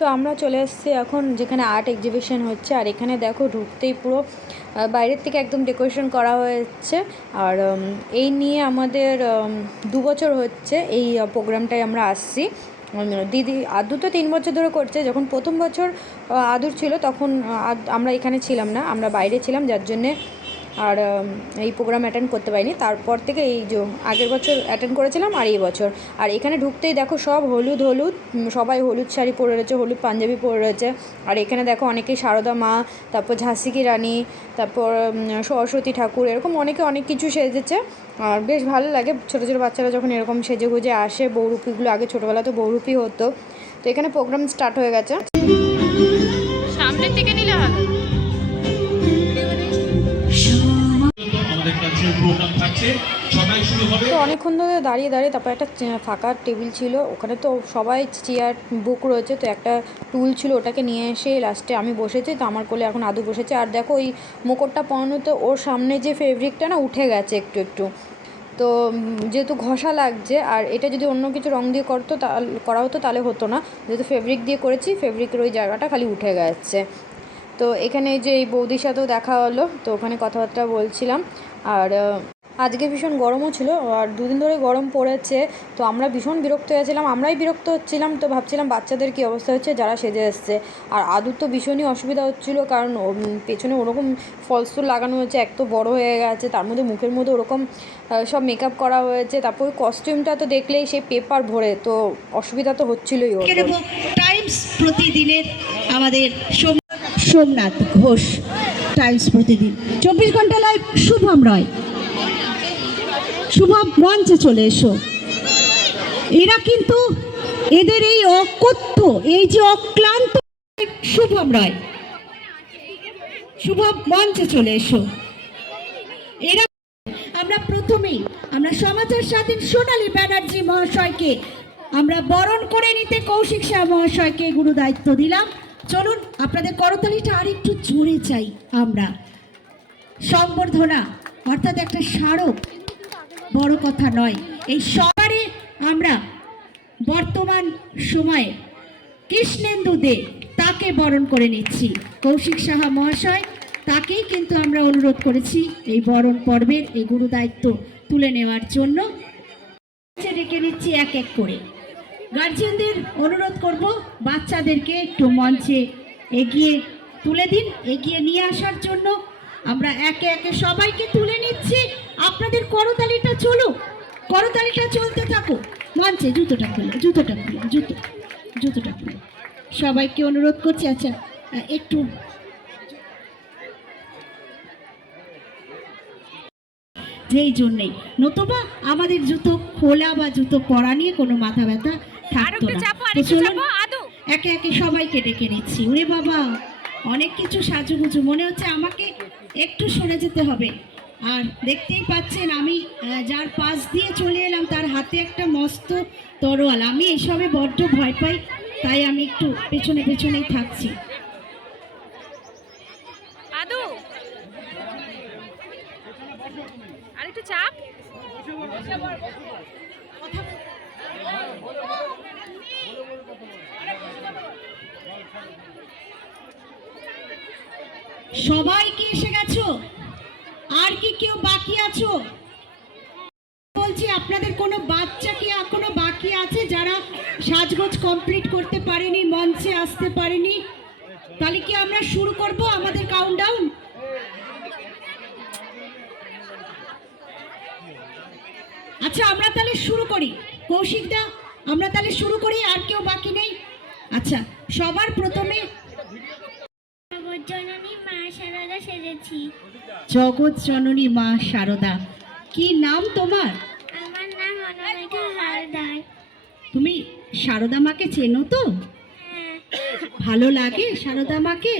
তো আমরা চলে এসেছি এখন যেখানে আর্ট এক্সিবিশন হচ্ছে। আর এখানে দেখো ঢুকতেই পুরো বাইরের থেকে একদম ডেকোরেশন করা হয়েছে। আর এই নিয়ে আমাদের 2 বছর হচ্ছে এই প্রোগ্রামটায় আমরা আসছি। দিদি আদু তো 3 বছর ধরে করছে। যখন প্রথম বছর আদুর ছিল তখন আমরা এখানে ছিলাম না, আমরা বাইরে ছিলাম, যার জন্যে আর এই প্রোগ্রাম অ্যাটেন্ড করতে পারিনি। তারপর থেকে এই যে আগের বছর অ্যাটেন্ড করেছিলাম আর এই বছর। আর এখানে ঢুকতেই দেখো সব হলুদ হলুদ, সবাই হলুদ শাড়ি পরে রয়েছে, হলুদ পাঞ্জাবি পরে রয়েছে। আর এখানে দেখো অনেকেই সারদা মা, তারপর ঝাঁসি কি রানী, তারপর সরস্বতী ঠাকুর, এরকম অনেকে অনেক কিছু সেজেছে। আর বেশ ভালো লাগে ছোটো ছোটো বাচ্চারা যখন এরকম সেজে গুজে আসে। বহুরূপীগুলো আগে ছোটোবেলা তো বহুরূপী হতো। তো এখানে প্রোগ্রাম স্টার্ট হয়ে গেছে। সামনের থেকে নিলে ভালো। তো অনেকক্ষণ ধরে দাঁড়িয়ে দাঁড়িয়ে তারপর একটা ফাঁকা টেবিল ছিল, ওখানে তো সবাই চেয়ার বুক রয়েছে। তো একটা টুল ছিল, ওটাকে নিয়ে এসে লাস্টে আমি বসেছি। তো আমার কোলে এখন আদু বসেছে। আর দেখো ওই মুকুটটা পরানো, তো ওর সামনে যে ফেব্রিকটা না উঠে গেছে একটু একটু। তো যেহেতু ঘষা লাগছে, আর এটা যদি অন্য কিছু রং দিয়ে করতো করা হতো তাহলে হতো না। যেহেতু ফেব্রিক দিয়ে করেছি, ফেব্রিকের ওই জায়গাটা খালি উঠে গেছে। তো এখানে যে এই বৌদির সাথেও দেখা হলো, তো ওখানে কথাবার্তা বলছিলাম। আর আজকে ভীষণ গরমও ছিল, আর 2 দিন ধরে গরম পড়েছে। তো আমরা ভীষণ বিরক্ত হয়েছিলাম, আমরাই বিরক্ত হচ্ছিলাম। তো ভাবছিলাম বাচ্চাদের কী অবস্থা হচ্ছে যারা সেজে এসছে। আর আদুর তো ভীষণই অসুবিধা হচ্ছিলো, কারণ পেছনে ওরকম ফলস লাগানো হয়েছে, এক তো বড়ো হয়ে গেছে, তার মধ্যে মুখের মধ্যে ওরকম সব মেকআপ করা হয়েছে। তারপর ওই কস্টিউমটা তো দেখলেই সেই পেপার ভরে, তো অসুবিধা তো হচ্ছিলোই। টাইমস প্রতিদিনের আমাদের সোমনাথ ঘোষ, টাইমস প্রতিদিন 24 ঘন্টা লাইভ। শুভম রয়, শুভম মঞ্চে চলে এসো। এরা কিন্তু এদের এই অকথ্য, এই যে অক্লান্ত শুভম রয়, শুভম মঞ্চে চলে এসো। এরা আমরা প্রথমেই আমরা সমাচার স্বাধীন সোনালী ব্যানার্জি মহাশয়কে আমরা বরণ করে নিতে কৌশিক শাহ মহাশয়কে গুরু দায়িত্ব দিলাম। চলুন আপনাদের করতালিটা আর একটু জোরে চাই আমরা। সম্বর্ধনা অর্থাৎ একটা স্মারক, বড় কথা নয়। এই সবারে আমরা বর্তমান সময়ে কৃষ্ণেন্দু দে তাকে বরণ করে নিচ্ছি। কৌশিক সাহা মহাশয় তাকেই কিন্তু আমরা অনুরোধ করেছি এই বরণ পর্বের এই গুরু দায়িত্ব তুলে নেওয়ার জন্য। ডেকে নিচ্ছি এক এক করে। গার্জিয়ানদের অনুরোধ করব বাচ্চাদেরকে একটু মঞ্চে এগিয়ে তুলে দিন, এগিয়ে নিয়ে আসার জন্য। আমরা একে একে সবাইকে তুলে নিচ্ছি। আপনাদের করতালিটা চলুক, করতালিটা চলতে থাকুক। মঞ্চে জুতোটা খুলে, জুতোটা খুলে, জুতোটা খুলে সবাইকে অনুরোধ করছি। আচ্ছা একটু যেই জন্যেই, নতুবা আমাদের জুতো খোলা বা জুতো পরা নিয়ে কোনো মাথা ব্যথা থাকতো না। তো চলুন একে একে সবাইকে ডেকে নিচ্ছি। ওরে বাবা, অনেক কিছু সাজুগুজু, মনে হচ্ছে আমাকে একটু সরে যেতে হবে। আর দেখতেই পাচ্ছেন আমি যার পাশ দিয়ে চলে এলাম তার হাতে একটা মস্ত তরোয়াল। আমি এসবে বড্ড ভয় পাই, তাই আমি একটু পেছনে পেছনেই থাকছি। আদু আরেকটু চাপ। সবাই কি এসে গেছো? আর কি কেউ বাকি আছো? বলছি আপনাদের কোনো বাচ্চা কি এখনো বাকি আছে যারা সাজগোজ কমপ্লিট করতে পারেনি, মঞ্চে আসতে পারেনি? তাহলে কি আমরা শুরু করব আমাদের কাউন্টডাউন? আচ্ছা আমরা তাহলে শুরু করি। কৌশিক দা আমরা তাহলে শুরু করি, আর কেউ বাকি নেই? আচ্ছা সবার প্রথমে জগৎজননী মা শারদা সেজেছি। জগৎ জননী মা শারদা। কি নাম তোমার? আমার নাম অনামিকা হালদার। তুমি শারদা মাকে চেনো তো? হ্যাঁ। ভালো লাগে শারদা মাকে?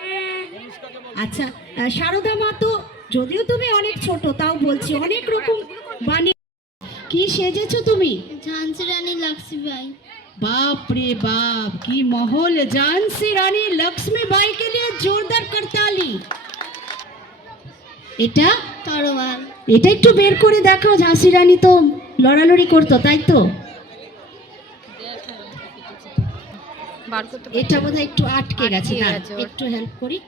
হ্যাঁ। আচ্ছা শারদা মা তো, যদিও তুমি অনেক ছোট, তাও বলছি অনেক রকম বানিয়ে। কি সেজেছো তুমি? ঝান্সি রানী लक्ष्मीबाई। बाप रे बाप, की महल! झांसी रानी लक्ष्मीबाई के लिए जोरदार करताली। এটা তরোয়াল। এটা একটু বের করে দেখাও। ঝাঁসি রানী তো লড়ালড়ি করতো, তাই তো? বার করতে পারছি এটা না। বোধহয় একটু আটকে গেছে, আটকে না গেছে ওর। একটু হেল্প করি।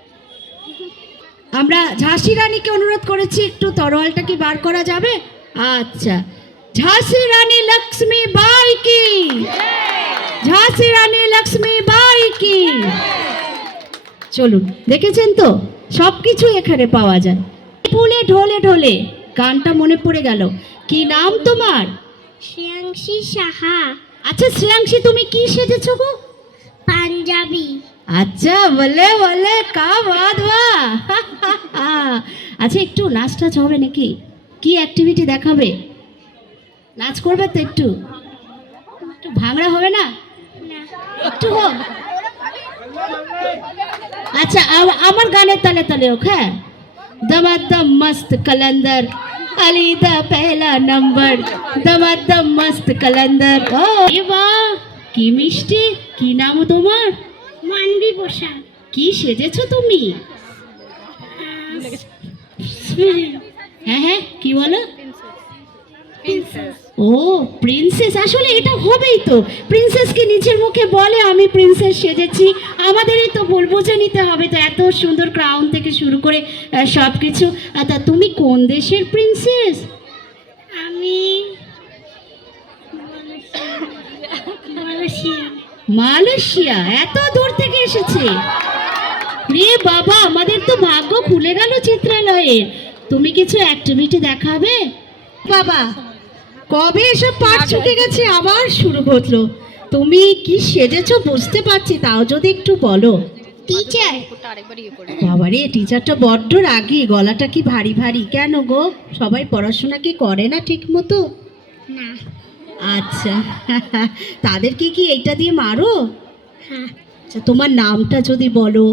আমরা ঝাঁসি রানীকে অনুরোধ করেছি, একটু তরোয়ালটা কি বার করা যাবে? আচ্ছা, ঝাঁসি রানী লক্ষ্মী বাই কি, ঝাঁসি রানী লক্ষ্মী বাই কি। চলুন, দেখেছেন তো সবকিছু এখানে পাওয়া যায়। ফুলে ঢোলে ঢোলে গানটা মনে পড়ে গেল। কি নাম তোমার? শ্রেয়াংশী সাহা। আচ্ছা শ্রেয়াংশী, তুমি কি সেজেছো গো? পাঞ্জাবি। আচ্ছা, বলে বলে কা বাত বাহ। আচ্ছা, একটু নাচ টাচ হবে নাকি? কি অ্যাক্টিভিটি দেখাবে? নাচ করবে তো? একটু একটু ভাঙড়া হবে না? না। একটু হোক। আচ্ছা, আমার গানের তালে তালে হোক। হ্যাঁ, दमादम मस्त कलंदर अली दा पहला नंबर, दमादम मस्त कलंदर। ও এ বাহ, কি মিষ্টি। কি নাম তোমার? মানবী প্রসাদ। কি সেজেছো তুমি? হ্যাঁ হ্যাঁ, কি বলো? ও প্রিন্সেস, আসলে এটা হবেই তো। প্রিন্সেস কি নিজের মুখে বলে আমি প্রিন্সেস সেজেছি? আমাদেরই তো বুঝে নিতে হবে তো, এত সুন্দর ক্রাউন থেকে শুরু করে সব কিছু। তা তুমি কোন দেশের প্রিন্সেস? আমি মালয়েশিয়া। মালয়েশিয়া? এত দূর থেকে এসেছে? রে বাবা, আমাদের তো ভাগ্য খুলে গেল চিত্রালয়ের। তুমি কিছু অ্যাক্টিভিটি দেখাবে? বাবা, কবে এসব পাঠ ছুটে গেছে, আবার শুরু হলো। তুমি কি সেজেছো বুঝতে পারছি, তাও যদি একটু বলো। টিচার। ওটা আরেকবার ইয়ে করে বাবারে, টিচারটা বড্ড রাগী, গলাটা কি ভারী ভারী কেন গো? সবাই পড়াশোনা কি করে না ঠিক মতো? না। আচ্ছা, তাদেরকে কি এইটা দিয়ে মারো? হ্যাঁ। আচ্ছা, তোমার নামটা যদি বলো।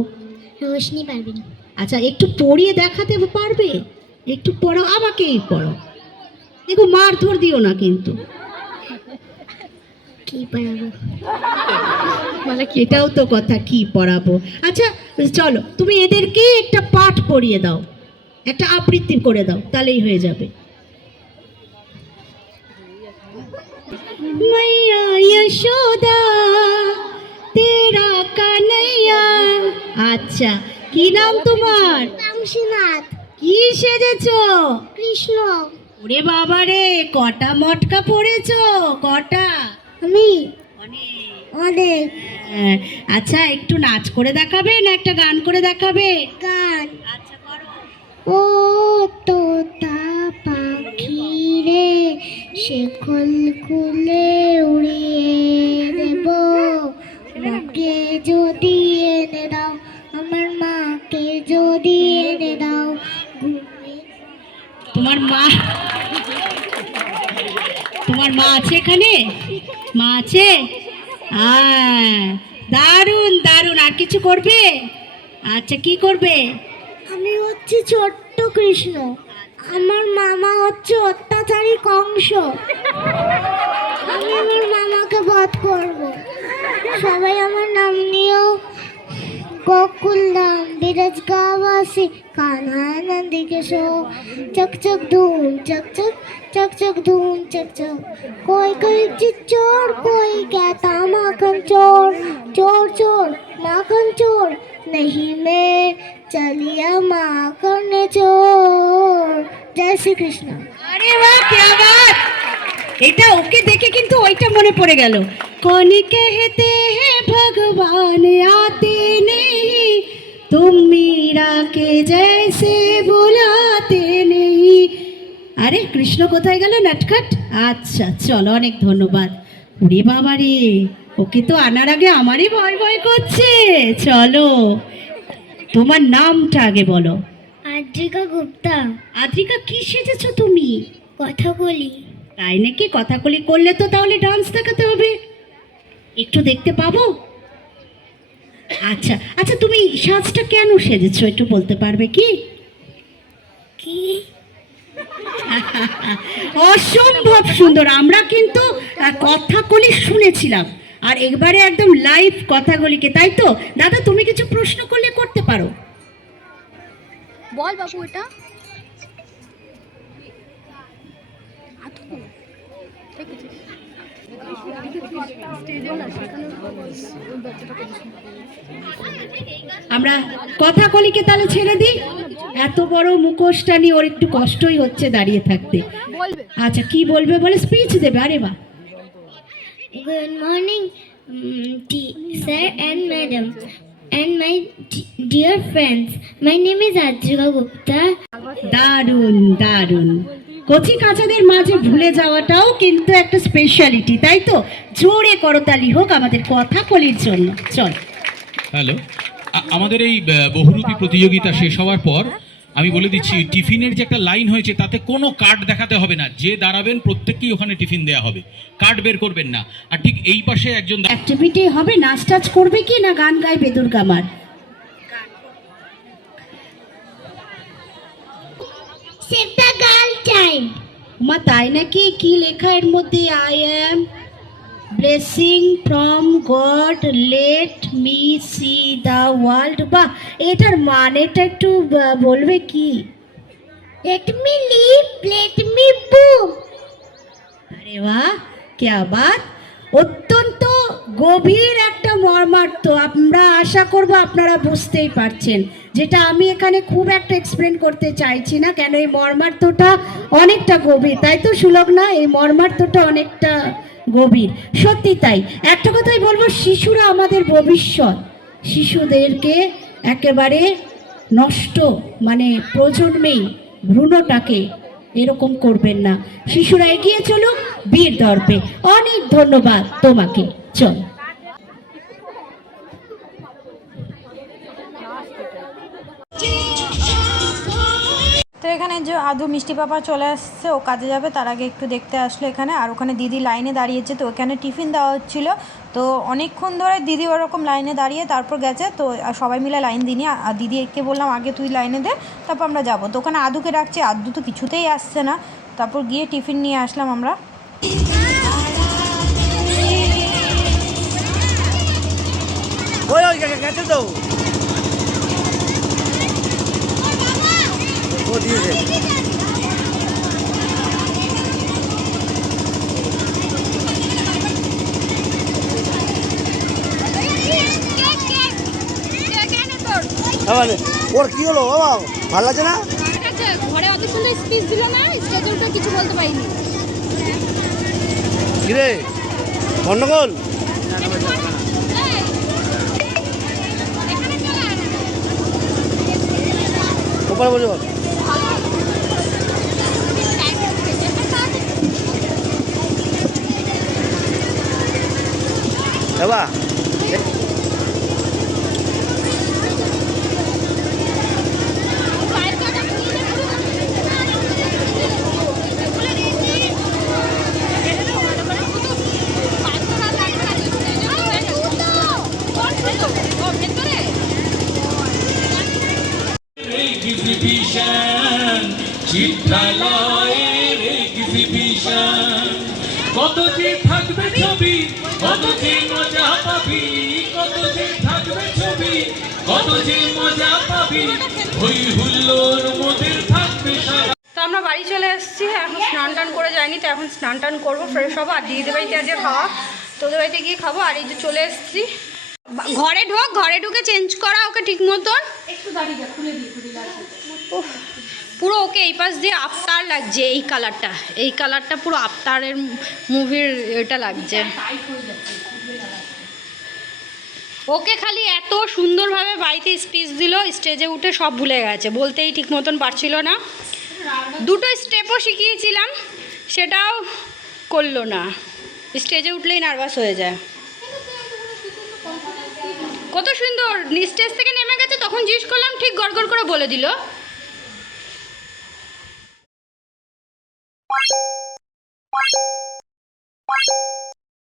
রোশনি পারবেন। আচ্ছা, একটু পড়িয়ে দেখাতে পারবে? একটু পড়াও, আমাকেই পড়ো। দেখো, মারধর দিও না কিন্তু। কি পড়াবো? মানে কি এটাও তো কথা, কি পড়াবো। আচ্ছা চলো, তুমি এদেরকে একটা পাঠ পড়িয়ে দাও, একটা আবৃত্তি করে দাও, তাহলেই হয়ে যাবে। मैया यशोदा तेरा कन्हैया। আচ্ছা, কি নাম তোমার? কামসীনাথ। কি সেজেছো? কৃষ্ণ। ওরে বাবা রে, কটা মটকা পড়েছো? কটা? আমি অনেক। অনেক। হ্যাঁ, আচ্ছা, একটু নাচ করে দেখাবে না একটা গান করে দেখাবে? গান। আচ্ছা, করো। ও তোতা পাখি রে, শেকল খুলে উড়িয়ে দেব, মাকে যদি এনে দাও, আমার মাকে যদি এনে দাও। তোমার মা, তোমার মা আছে এখানে? মা আছে? দারুণ দারুণ। আর কিছু করবে? আচ্ছা, কি করবে? আমি হচ্ছে ছোট্ট কৃষ্ণ, আমার মামা হচ্ছে অত্যাচারী কংস। আমি আমার মামাকে বধ করব। সবাই আমার নাম নিয়েও गोकुल धाम बिरज गावासी कान्हा नंदी किशोर, चक चक धूम चक चक, चक चक धूम चक चक। कोई कोई चोर, कोई कहता माखन चोर, चोर चोर माखन चोर, नहीं मैं चलिया माखन चोर। जय श्री कृष्ण। আরে বাহ, কি আওয়াজ! এটা ওকে দেখে কিন্তু ওইটা মনে পড়ে গেল। कौन कहते हैं भगवान आते नहीं, तुम मीरा के जैसे बुलाते नहीं। আরে কৃষ্ণ কোথায় গেল নটখট? আচ্ছা চলো, অনেক ধন্যবাদ। ওরে বাবা রে, ওকে তো আনার আগে আমারই ভয় ভয় করছে। চলো, তোমার নামটা আগে বলো। আদ্রিকা গুপ্তা। আদ্রিকা, কি সেজেছো তুমি? কথা বলি। তাই নাকি? কথাকলি করলে তো তাহলে ডান্স দেখাতে হবে, একটু দেখতে পাবো? আচ্ছা আচ্ছা, তুমি সাজটা কেন সেজেছো একটু বলতে পারবে কি? কি? অসম্ভব সুন্দর। আমরা কিন্তু কথাকলি শুনেছিলাম, আর একবারে একদম লাইভ কথাগুলিকে, তাই তো? দাদা, তুমি কিছু প্রশ্ন করলে করতে পারো। বল বাবু, এটা আমরা কথা কলিকে তাহলে ছেড়ে দিই। এত বড় মুখোশটা নিয়ে ওর একটু কষ্টই হচ্ছে দাঁড়িয়ে থাকতে। আচ্ছা কি বলবে বলে স্পিচ দেবে। আরে বাহ, Good morning, sir and madam, and my dear friends. My name is Ajra Gupta. দারুণ দারুণ। কচি কাচাদের মাঝে ভুলে যাওয়াটাও কিন্তু একটা স্পেশালিটি, তাই তো? জোরে করতালি হোক আমাদের কথা কলির জন্য। চল। হ্যালো, আমাদের এই বহুরূপী প্রতিযোগিতা শেষ হওয়ার পর আমি বলে দিচ্ছি, টিফিনের যে একটা লাইন হয়েছে তাতে কোনো কার্ড দেখাতে হবে না। যে দাঁড়াবেন প্রত্যেককেই ওখানে টিফিন দেওয়া হবে, কার্ড বের করবেন না। আর ঠিক এই পাশে একজন অ্যাক্টিভিটি হবে, নাচ টাচ করবে কি না গান গাইবে দুর্গামার? Save the girl child. মা তাই নাকি? কি লেখা এর মধ্যে? I am blessing from god, let me C the world. বাহ, এটার মানেটা একটু বলবে কি? Let me live, let me boom. আরে বাহ, क्या बात! অত্যন্ত গভীর একটা মর্মার্থ। আমরা আশা করব আপনারা বুঝতেই পারছেন, যেটা আমি এখানে খুব একটা এক্সপ্লেন করতে চাইছি না, কেন এই মর্মার্থটা অনেকটা গভীর, তাই তো সুলগ্না? এই মর্মার্থটা অনেকটা গভীর, সত্যি তাই। একটা কথাই বলবো, শিশুরা আমাদের ভবিষ্যৎ। শিশুদেরকে একেবারে নষ্ট, মানে প্রজন্মেই ভ্রূণটাকে এরকম করবেন না। শিশুরা এগিয়ে চলুক বীর দর্পে। অনেক ধন্যবাদ তোমাকে। চল। তো এখানে যে আদু মিষ্টি পাপা চলে আসছে, ও কাজে যাবে, তার আগে একটু দেখতে আসলো এখানে। আর ওখানে দিদি লাইনে দাঁড়িয়েছে, তো ওখানে টিফিন দেওয়া হচ্ছিলো। তো অনেকক্ষণ ধরে দিদি ওরকম লাইনে দাঁড়িয়ে তারপর গেছে। তো সবাই মিলে লাইন দিনি, আর দিদিকে বললাম আগে তুই লাইনে দে, তারপর আমরা যাবো। তো ওখানে আদুকে রাখছি, আদু তো কিছুতেই আসছে না। তারপর গিয়ে টিফিন নিয়ে আসলাম আমরা। গেছে তো ও দিয়েছে। ওর কি হলো বাবা, ভালো লাগছে না? ঘরে অত সুন্দর স্পিচ দিল না, স্টেজের উপরে কিছু বলতে পারিনি। কিরে গন্ডগোল? ওপরে বসে বল। বাবা চিত্রালয়ের এক্সিবিশন, কত যে থাকবে ছবি, কত যে মজা পাবি, কত যে থাকবে ছবি, কত যে মজা পাবি, হই হুল্লোর মোদের থাকবে সারা। তো আমরা বাড়ি চলে এসেছি, এখন স্নান টান করে যাইনি, তো এখন স্নান টান করবো, ফ্রেশ হবো। আর দিদিদের বাড়িতে আজকে খাওয়া, তোদের বাড়িতে গিয়ে খাবো। আর এই যে চলে এসেছি ঘরে, ঘরে ঢুকে চেঞ্জ করা ওকে ঠিক মতন। একটু দাঁড়িয়ে খুলে দিই, পুরো ওকে এই পাশ দিয়ে আফতার লাগছে। এই কালারটা পুরো আফতারের মুভির এটা লাগছে। ওকে খালি এত সুন্দরভাবে বাড়িতে স্পিচ দিল, স্টেজে উঠে সব ভুলে গেছে, বলতেই ঠিক মতন পারছিল না। দুটো স্টেপও শিখিয়েছিলাম, সেটাও করলো না। স্টেজে উঠলেই নার্ভাস হয়ে যায়। কত সুন্দর স্টেজ থেকে নেমে গেছে, তখন জিজ্ঞেস করলাম, ঠিক গড়গড় করে বলে দিল।